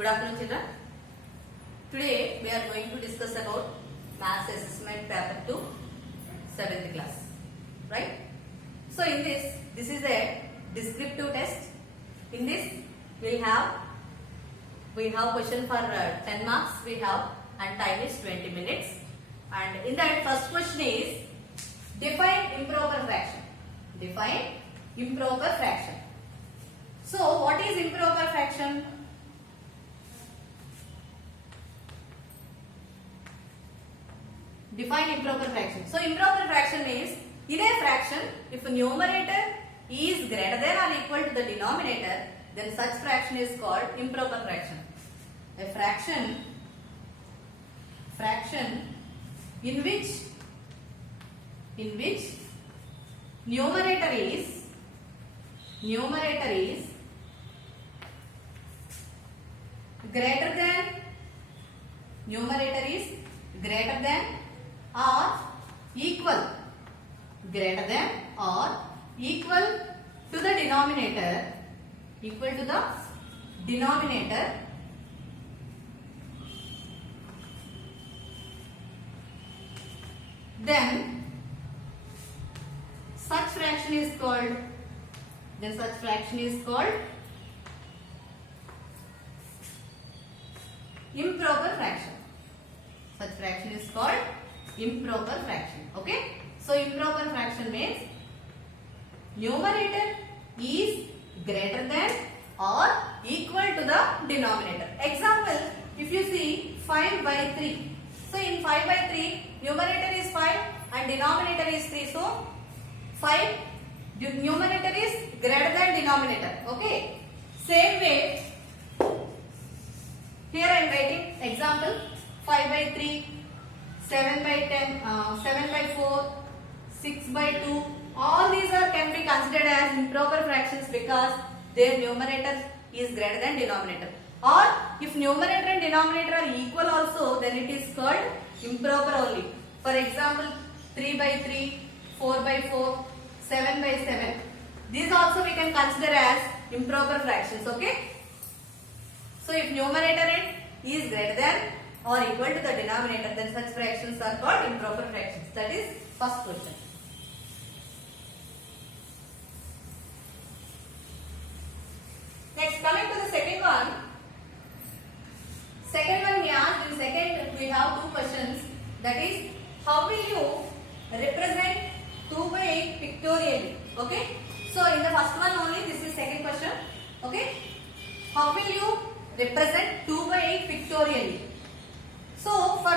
Good afternoon, children. Today we are going to discuss about Maths Assessment Paper 2, 7th class. Right? So in this is a descriptive test. In this we have question for 10 marks we have, and time is 20 minutes. And in that, first question is define improper fraction. Define improper fraction. So what is improper fraction? Define improper fraction. So improper fraction is, in a fraction, if a numerator is greater than or equal to the denominator, then such fraction is called improper fraction. A fraction in which numerator is greater than or equal to the denominator, then such fraction is called improper fraction. Such fraction is called improper fraction. Okay? So improper fraction means numerator is greater than or equal to the denominator. Example, if you see 5 by 3. So in 5 by 3, numerator is 5 and denominator is 3. So 5, numerator is greater than denominator. Okay? Same way, here I am writing example 5 by 3, 7 by 10, 7 by 4, 6 by 2. All these can be considered as improper fractions because their numerator is greater than denominator. Or if numerator and denominator are equal also, then it is called improper only. For example, 3 by 3, 4 by 4, 7 by 7. These also we can consider as improper fractions. Okay? So if numerator is greater than or equal to the denominator, then such fractions are called improper fractions. That is first question. Next, coming to the second one. Second one we asked, in second we have two questions. That is, how will you represent 2 by 8 pictorially? Okay? So in the first one only, this is second question. Okay? How will you represent 2 by 8 pictorially? So for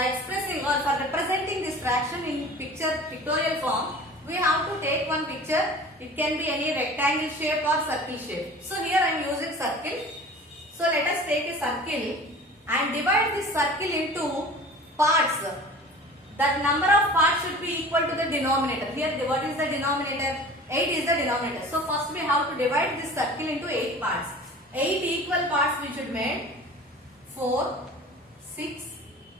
expressing or for representing this fraction in pictorial form, we have to take one picture. It can be any rectangle shape or circle shape. So here I am using circle. So let us take a circle and divide this circle into parts. That number of parts should be equal to the denominator. Here what is the denominator? 8 is the denominator. So first we have to divide this circle into 8 parts. 8 equal parts we should make 4, 6,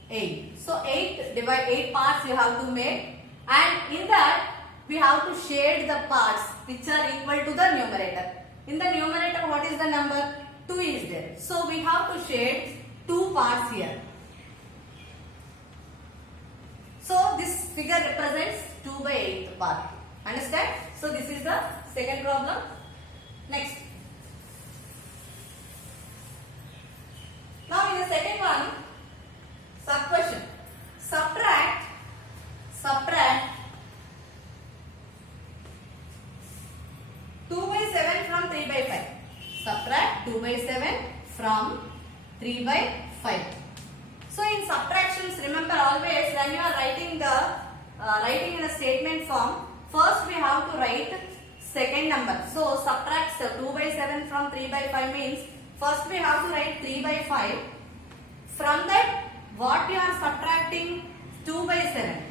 8. So 8 parts you have to make, and in that we have to shade the parts which are equal to the numerator. In the numerator, what is the number? 2 is there. So we have to shade 2 parts here. So this figure represents 2 by 8 part. Understand? So this is the second problem. Next. Now in the second one, sub question. Subtract 2 by 7 from 3 by 5. Subtract 2 by 7 from 3 by 5. So in subtractions, remember always when you are writing in a statement form, first we have to write second number. So subtract 2 by 7 from 3 by 5 means first we have to write 3 by 5. From that, what you are subtracting? 2 by 7.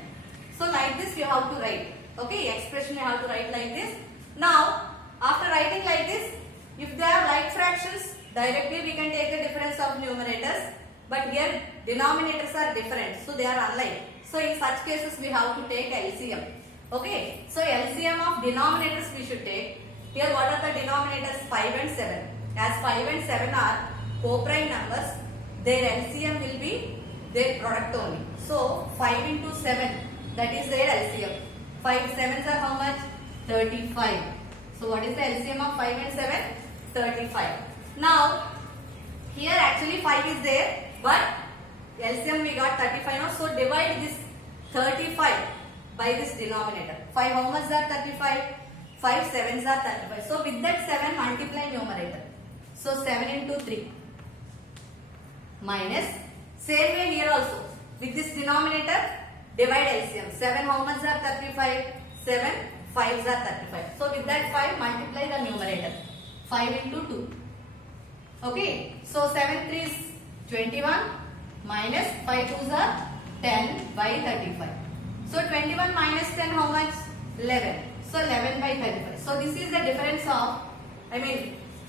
So like this you have to write. Okay, expression you have to write like this. Now, after writing like this, if they are like fractions, directly we can take the difference of numerators. But here denominators are different, so they are unlike. So in such cases we have to take LCM. Okay, so LCM of denominators we should take. Here what are the denominators? 5 and 7. As 5 and 7 are co-prime numbers, their LCM will be their product only. So 5 into 7, that is their LCM. 5 sevens are how much? 35. So what is the LCM of 5 and 7? 35. Now here actually 5 is there, but LCM we got 35 now. So divide this 35 by this denominator. 5 how much are 35? 5 sevens are 35. So with that 7 multiply numerator. So 7 into 3 minus, same way here also, with this denominator divide LCM. 7 how much are 35? 7 5s are 35. So with that 5 multiply the numerator. 5 into 2. Okay. So 7 3 is 21 minus 5 2s are 10 by 35. So 21 minus 10 how much? 11. So 11 by 35. So this is the difference of,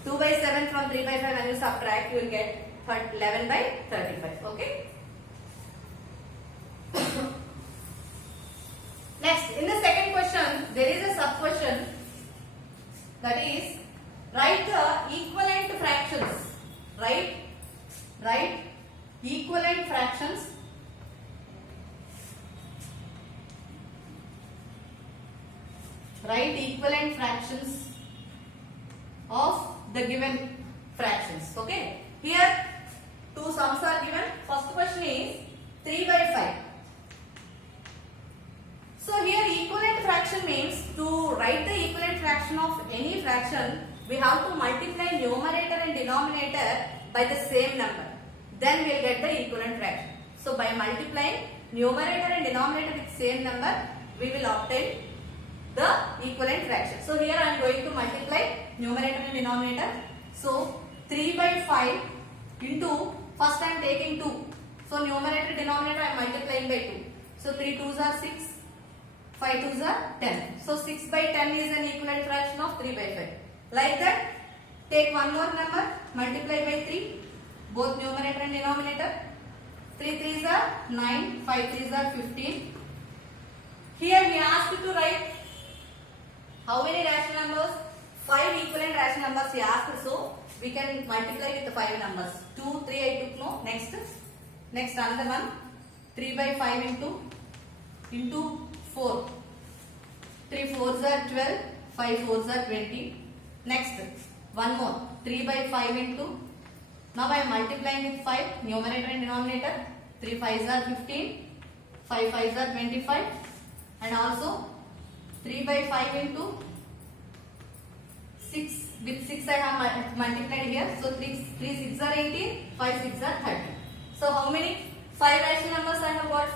2 by 7 from 3 by 5, when you subtract you will get 11 by 35. Okay. Next, in the second question, there is a sub question, that is, write the equivalent fractions. Write equivalent fractions of the given fractions. Okay. Here two sums are given. First question is 3 by 5. So here equivalent fraction means, to write the equivalent fraction of any fraction, we have to multiply numerator and denominator by the same number. Then we will get the equivalent fraction. So by multiplying numerator and denominator with same number, we will obtain the equivalent fraction. So here I am going to multiply numerator and denominator. So 3 by 5 into, first I am taking 2. So numerator denominator I am multiplying by 2. So 3 2s are 6. 5 2s are 10. So 6 by 10 is an equivalent fraction of 3 by 5. Like that, take one more number, multiply by 3, both numerator and denominator. 3 3s are 9, 5 3s are 15. Here we asked to write how many rational numbers? 5 equivalent rational numbers we asked, so we can multiply with the 5 numbers. 2, 3 I took no. Next another one. 3 by 5 into 4. 3 4s are 12, 5 4s are 20. Next, one more. 3 by 5 into, now I am multiplying with 5, numerator and denominator. 3 5s are 15, 5 5s are 25, and also 3 by 5 into 6, with 6 I have multiplied here. So 3 6s are 18, 5 6s are 30. So how many 5 rational numbers I have got?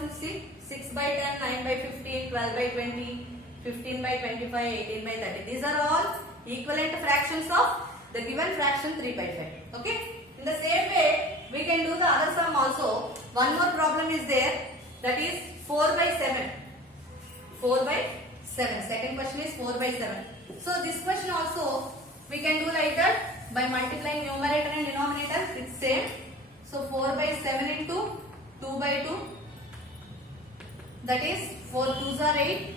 6 by 10, 9 by 15, 12 by 20, 15 by 25, 18 by 30. These are all equivalent fractions of the given fraction 3 by 5. Okay. In the same way, we can do the other sum also. One more problem is there, that is 4 by 7. 4 by 7. Second question is 4 by 7. So this question also we can do like that, by multiplying numerator and denominator with same. So 4 by 7 into 2 by 2, that is 4 2s are 8,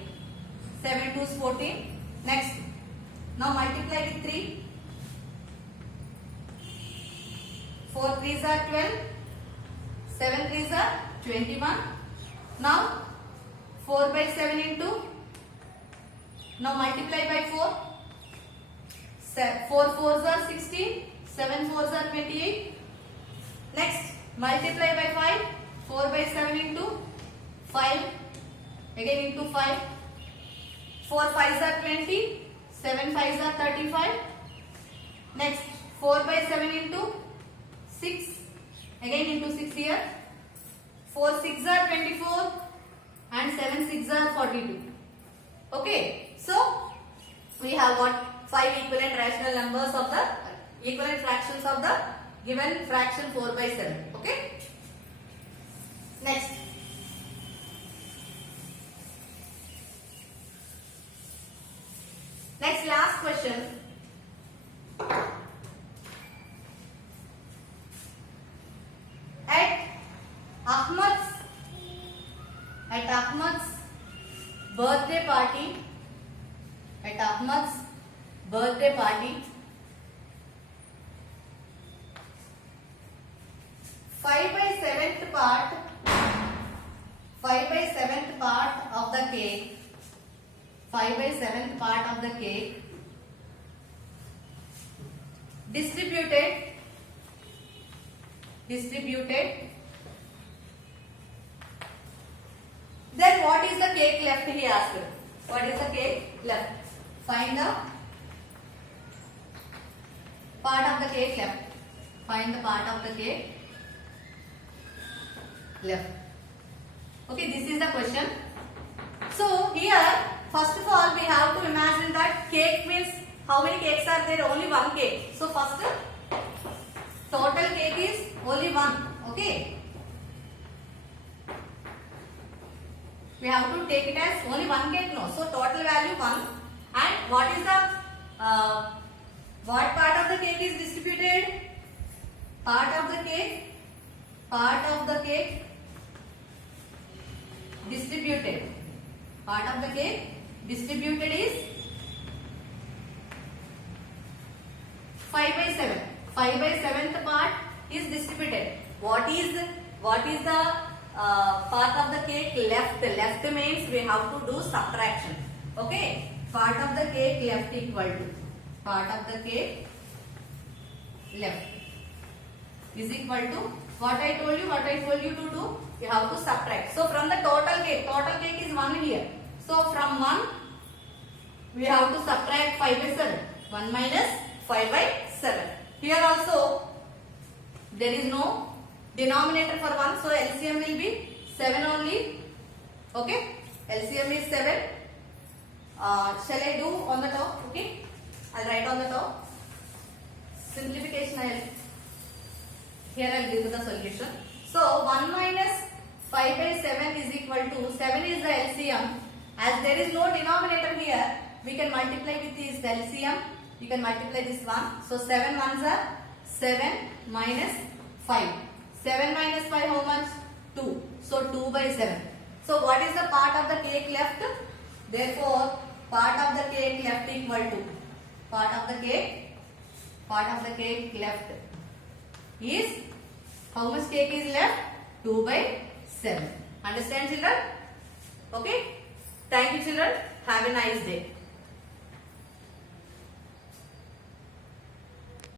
7 2s 14. Next, now multiply with 3. 4 3s are 12, 7 3s are 21. Now 4 by 7 into, now multiply by 4. 4 4s are 16, 7 4s are 28. Next, multiply by 5. 4 by 7 into 5, again into 5. 4 5s are 20, 7 5s are 35. Next, 4 by 7 into 6, again into 6 here. 4 6s are 24 and 7 6s are 42. Okay, so we have got 5 equivalent rational numbers of the equivalent fractions of the given fraction 4 by 7. Okay. Next, last question. At Ahmad's birthday party, 5 by 7th part, 5 by 7th part of the cake, 5 by 7th part of the cake distributed, then what is the cake left, he asked. What is the cake left? Find the part of the cake left. Find the part of the cake left. Okay, this is the question. So here, first of all, we have to imagine that cake means how many cakes are there? Only one cake. So first, total cake is only one. Okay. We have to take it as only one cake. No. So total value 1. And what is the what part of the cake is distributed? Part of the cake distributed. Part of the cake distributed is 5 by 7. 5 by 7th part is distributed. What is the part of the cake left? Left means we have to do subtraction. Okay. Part of the cake left equal to part of the cake left is equal to what I told you to do. You have to subtract. So from the total cake is 1 here. So from 1 we have to subtract 5 by 7. 1 minus 5 by 7. Here also there is no denominator for 1, so LCM will be 7 only. Okay, LCM is 7. Shall I do on the top? Okay, I'll write on the top. Simplification here I'll give the solution. So 1 minus 5 by 7 is equal to 7 is the LCM. As there is no denominator here, we can multiply with this LCM. You can multiply this one. So 7 ones are 7 minus 5. 7 minus 5 how much? 2. So 2 by 7. So what is the part of the cake left? Therefore part of the cake left equal to part of the cake left is how much cake is left? 2 by 7. Understand children? Okay. Thank you children. Have a nice day.